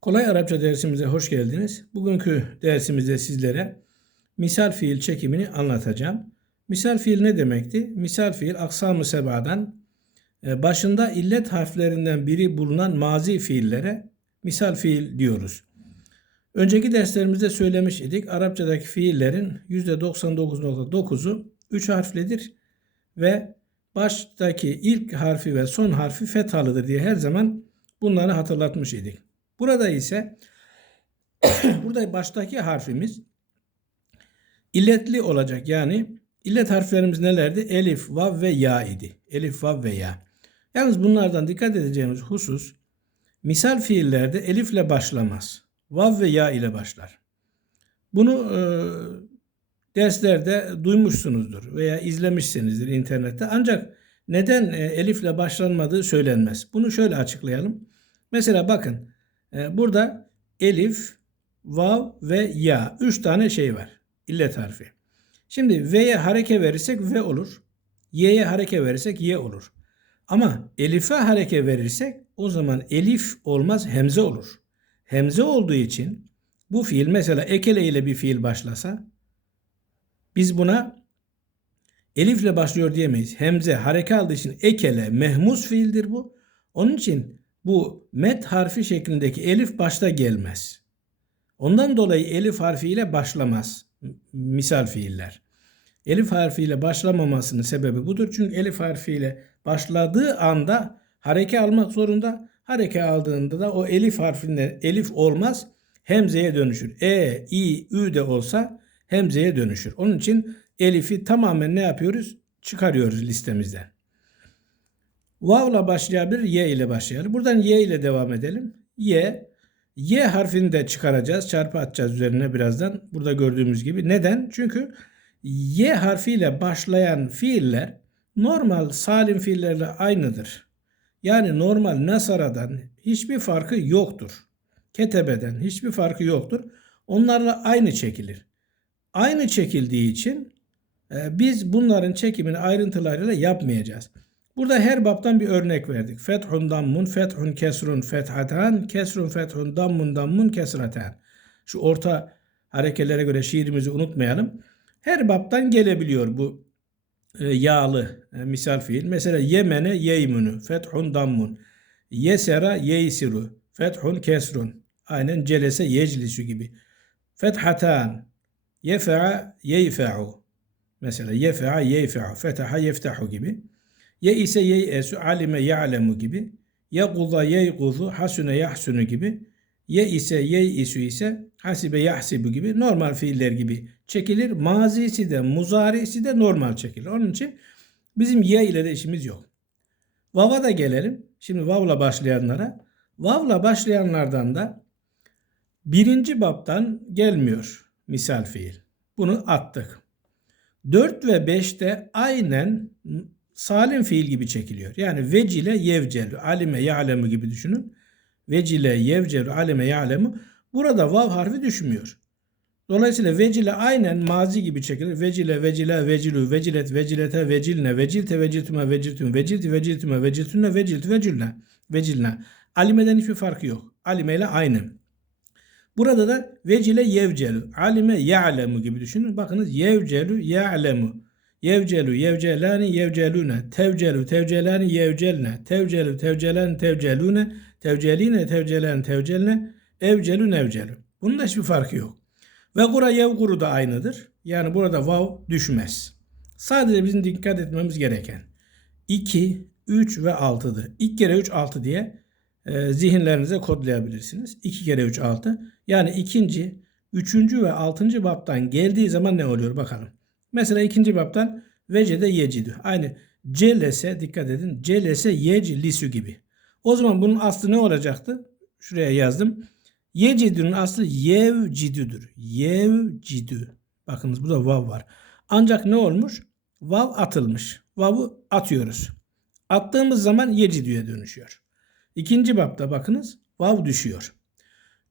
Kolay Arapça dersimize hoş geldiniz. Bugünkü dersimizde sizlere misal fiil çekimini anlatacağım. Misal fiil ne demekti? Misal fiil aksam-ı e, başında illet harflerinden biri bulunan mazi fiillere misal fiil diyoruz. Önceki derslerimizde söylemiş idik. Arapçadaki fiillerin %99.9'u 3 harflidir ve baştaki ilk harfi ve son harfi fethalıdır diye her zaman bunları hatırlatmış idik. Burada ise burada baştaki harfimiz illetli olacak. Yani illet harflerimiz nelerdi? Elif, vav ve ya idi. Elif, vav ve ya. Yalnız bunlardan dikkat edeceğimiz husus misal fiillerde elifle başlamaz. Vav ve ya ile başlar. Bunu e, derslerde duymuşsunuzdur veya izlemişsinizdir internette. Ancak neden e, elifle başlanmadığı söylenmez. Bunu şöyle açıklayalım. Mesela bakın burada elif, vav ve ya. Üç tane şey var. İllet harfi. Şimdi V'ye hareke verirsek V olur. Y'ye hareke verirsek Y olur. Ama Elif'e hareke verirsek o zaman Elif olmaz Hemze olur. Hemze olduğu için bu fiil mesela ekele ile bir fiil başlasa biz buna Elifle başlıyor diyemeyiz. Hemze hareke aldığı için ekele mehmus fiildir bu. Onun için bu met harfi şeklindeki elif başta gelmez. Ondan dolayı elif harfiyle başlamaz misal fiiller. Elif harfiyle başlamamasının sebebi budur. Çünkü elif harfiyle başladığı anda hareke almak zorunda. Hareke aldığında da o elif harfinden elif olmaz. Hemzeye dönüşür. E, i, ü de olsa hemzeye dönüşür. Onun için elifi tamamen ne yapıyoruz? Çıkarıyoruz listemizden. Vav'la başlayabilir, Y ile başlayalım. Buradan Y ile devam edelim. Y, Y harfini de çıkaracağız. Çarpı atacağız üzerine birazdan. Burada gördüğümüz gibi. Neden? Çünkü Y harfiyle başlayan fiiller normal salim fiillerle aynıdır. Yani normal nasaradan hiçbir farkı yoktur. Ketebeden hiçbir farkı yoktur. Onlarla aynı çekilir. Aynı çekildiği için e, biz bunların çekimini ayrıntılarıyla yapmayacağız. Burada her baptan bir örnek verdik. Fethun dammun, fethun kesrun, fethatan, kesrun fethun dammun, dammun kesratan. Şu orta harekelere göre şiirimizi unutmayalım. Her baptan gelebiliyor bu e, yağlı e, misal fiil. Mesela yemene yeymunu, fethun dammun. Yesera yeysiru, fethun kesrun. Aynen celese yeclisu gibi. Fethatan, yefe'a yeyfe'u. Mesela yefe'a yeyfe'u, fetaha yeftahu gibi. Ye ise ye esu, alime ya'lemu gibi. Ye kuza ye kuzu, hasune yahsunu gibi. Ye ise ye isu ise hasibe yahsibu gibi normal fiiller gibi çekilir. Mazisi de muzarisi de normal çekilir. Onun için bizim ye ile de işimiz yok. Vav'a da gelelim. Şimdi vav'la başlayanlara. Vav'la başlayanlardan da birinci baptan gelmiyor misal fiil. Bunu attık. 4 ve 5'te aynen salim fiil gibi çekiliyor. Yani vecile yevcelu, alime ya'lemu gibi düşünün. Vecile yevcelu, alime ya'lemu. Burada vav harfi düşmüyor. Dolayısıyla vecile aynen mazi gibi çekilir. Vecile, vecile, vecilu, vecilet, vecilete, vecilne, vecilte, veciltüme, veciltüm, vecilti, veciltüme, veciltünne, vecilt, vecilne, vecilne. Alimeden hiçbir farkı yok. Alime ile aynı. Burada da vecile yevcelu, alime ya'lemu gibi düşünün. Bakınız yevcelu, ya'lemu. Yevcelu, yevcelani, yevcelune. Tevcelu, tevcelani, yevcelne. Tevcelu, tevcelan, tevcelune. Tevceline, tevcelen, tevcelne. Evcelu, nevcelu. Bunun hiçbir farkı yok. Ve kura yevkuru da aynıdır. Yani burada vav düşmez. Sadece bizim dikkat etmemiz gereken 2, 3 ve 6'dır. 2 kere 3 6 diye e, zihinlerinize kodlayabilirsiniz. 2 kere 3 6. Yani ikinci, üçüncü ve altıncı baptan geldiği zaman ne oluyor bakalım. Mesela ikinci baptan vecede yecidü. Aynı celese dikkat edin. Celese yeclisu gibi. O zaman bunun aslı ne olacaktı? Şuraya yazdım. Yecidü'nün aslı yevcidüdür. Yevcidü. Bakınız burada vav var. Ancak ne olmuş? Vav atılmış. Vav'ı atıyoruz. Attığımız zaman yecidü'ye dönüşüyor. İkinci bapta bakınız vav düşüyor.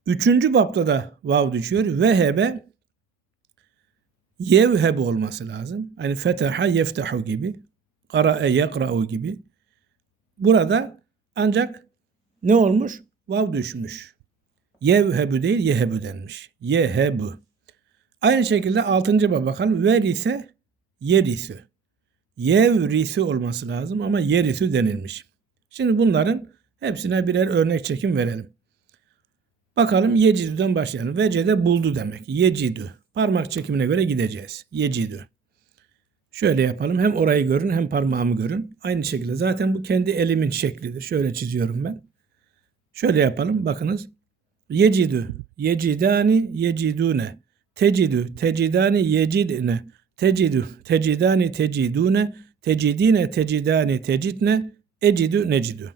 Üçüncü bapta da vav düşüyor. Vehebe yevheb olması lazım. Hani fetaha yeftahu gibi. Qara'e yekra'u gibi. Burada ancak ne olmuş? Vav düşmüş. Yevhebu değil yehebu denmiş. Yehebu. Aynı şekilde 6. baba bakalım. Verise yerisü. Yevrisü olması lazım ama yerisü denilmiş. Şimdi bunların hepsine birer örnek çekim verelim. Bakalım yecidü'den başlayalım. Vecede buldu demek. Yecidü. Parmak çekimine göre gideceğiz. Yecidü. Şöyle yapalım. Hem orayı görün hem parmağımı görün. Aynı şekilde. Zaten bu kendi elimin şeklidir. Şöyle çiziyorum ben. Şöyle yapalım. Bakınız. Yecidü. Yecidani yecidune. Tecidü. Tecidani yecidne. Tecidü. Tecidani tecidune. Tecidine tecidani tecidne. Ecidü necidü.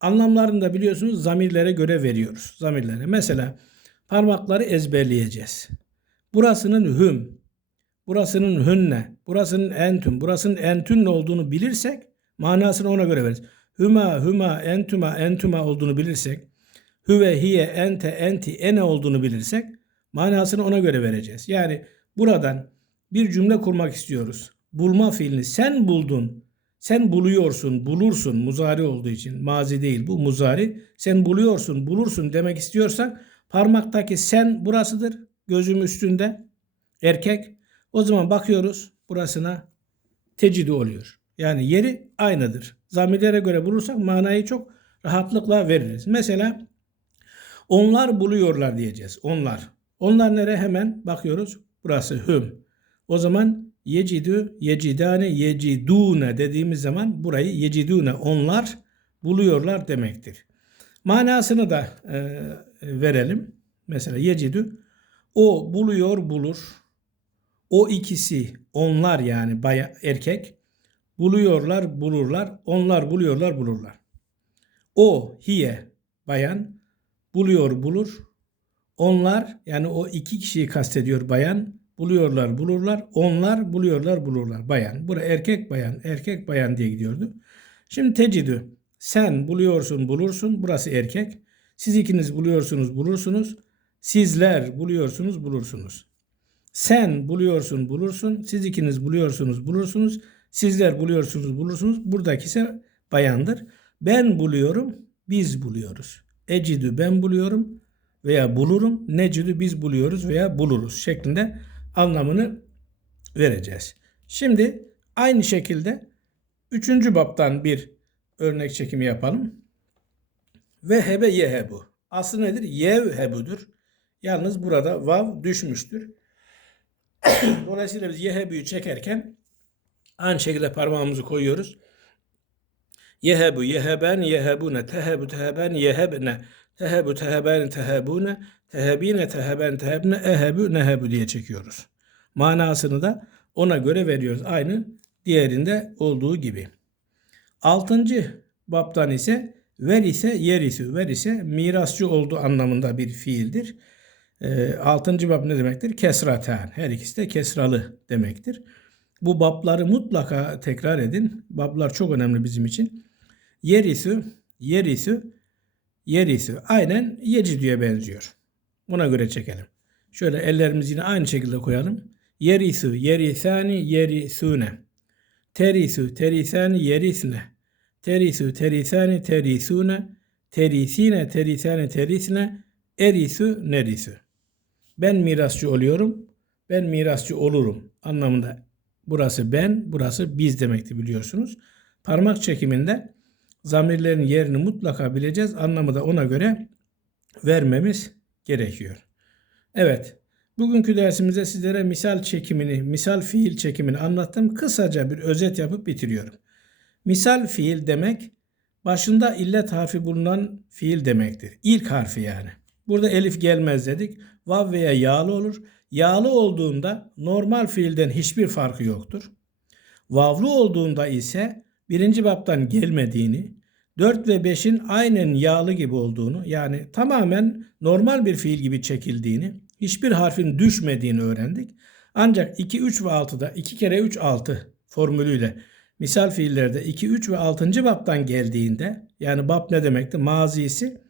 Anlamlarını da biliyorsunuz zamirlere göre veriyoruz. Zamirlere. Mesela parmakları ezberleyeceğiz. Burasının hüm, burasının hünne, burasının entüm, burasının entünne olduğunu bilirsek manasını ona göre veririz. Hüma, hüma, entüma, entüma olduğunu bilirsek, hüve, hiye, ente, enti, ene olduğunu bilirsek manasını ona göre vereceğiz. Yani buradan bir cümle kurmak istiyoruz. Bulma fiilini sen buldun, sen buluyorsun, bulursun muzari olduğu için mazi değil bu muzari. Sen buluyorsun, bulursun demek istiyorsak parmaktaki sen burasıdır. Gözüm üstünde erkek. O zaman bakıyoruz burasına tecidi oluyor. Yani yeri aynıdır. Zamirlere göre bulursak manayı çok rahatlıkla veririz. Mesela onlar buluyorlar diyeceğiz. Onlar. Onlar nere hemen bakıyoruz. Burası hüm. O zaman yecidü, yecidane, yecidune dediğimiz zaman burayı yecidune onlar buluyorlar demektir. Manasını da e, verelim. Mesela yecidü o buluyor bulur. O ikisi onlar yani baya, erkek buluyorlar bulurlar. Onlar buluyorlar bulurlar. O hiye bayan buluyor bulur. Onlar yani o iki kişiyi kastediyor bayan buluyorlar bulurlar. Onlar buluyorlar bulurlar bayan. Bura erkek bayan erkek bayan diye gidiyordu. Şimdi tecidü sen buluyorsun bulursun burası erkek. Siz ikiniz buluyorsunuz bulursunuz. Sizler buluyorsunuz bulursunuz. Sen buluyorsun bulursun. Siz ikiniz buluyorsunuz bulursunuz. Sizler buluyorsunuz bulursunuz. Buradaki ise bayandır. Ben buluyorum. Biz buluyoruz. Ecidü ben buluyorum veya bulurum. Necidü biz buluyoruz veya buluruz şeklinde anlamını vereceğiz. Şimdi aynı şekilde üçüncü baptan bir örnek çekimi yapalım. Ve hebe yehebu. Aslı nedir? Yevhebudur. Yalnız burada vav düşmüştür. Dolayısıyla biz yehebu'yu çekerken aynı şekilde parmağımızı koyuyoruz. Yehebu, yeheben, yehebune, tehebu, teheben, yehebne, tehebu, teheben, tehebune, tehebine, teheben, tehebne, ehebu, nehebu diye çekiyoruz. Manasını da ona göre veriyoruz. Aynı diğerinde olduğu gibi. Altıncı baptan ise ver ise yer ise ver ise mirasçı olduğu anlamında bir fiildir. E, altıncı bab ne demektir? Kesraten. Her ikisi de kesralı demektir. Bu babları mutlaka tekrar edin. Bablar çok önemli bizim için. Yerisü, yerisü, yerisü. Aynen yecidüye benziyor. Buna göre çekelim. Şöyle ellerimizi yine aynı şekilde koyalım. Yerisü, yerisani, yerisune. Terisü, terisani, yerisne. Terisü, terisani, terisune. Terisine, terisani, terisne. Erisü, nerisü. Ben mirasçı oluyorum. Ben mirasçı olurum anlamında. Burası ben, burası biz demekti biliyorsunuz. Parmak çekiminde zamirlerin yerini mutlaka bileceğiz. Anlamı da ona göre vermemiz gerekiyor. Evet. Bugünkü dersimizde sizlere misal çekimini, misal fiil çekimini anlattım. Kısaca bir özet yapıp bitiriyorum. Misal fiil demek başında illet harfi bulunan fiil demektir. İlk harfi yani. Burada elif gelmez dedik. Vav veya yağlı olur. Yağlı olduğunda normal fiilden hiçbir farkı yoktur. Vavlu olduğunda ise birinci baptan gelmediğini, 4 ve 5'in aynen yağlı gibi olduğunu yani tamamen normal bir fiil gibi çekildiğini, hiçbir harfin düşmediğini öğrendik. Ancak 2, 3 ve 6'da 2 kere 3 6 formülüyle misal fiillerde 2, 3 ve 6. baptan geldiğinde yani bab ne demekti? Mazisi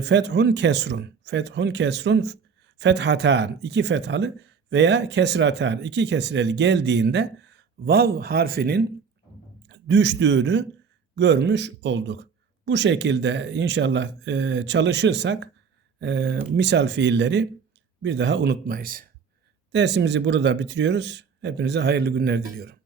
fethun kesrun. Fethun kesrun fethatan iki fethalı veya kesratan iki kesreli geldiğinde vav harfinin düştüğünü görmüş olduk. Bu şekilde inşallah e, çalışırsak e, misal fiilleri bir daha unutmayız. Dersimizi burada bitiriyoruz. Hepinize hayırlı günler diliyorum.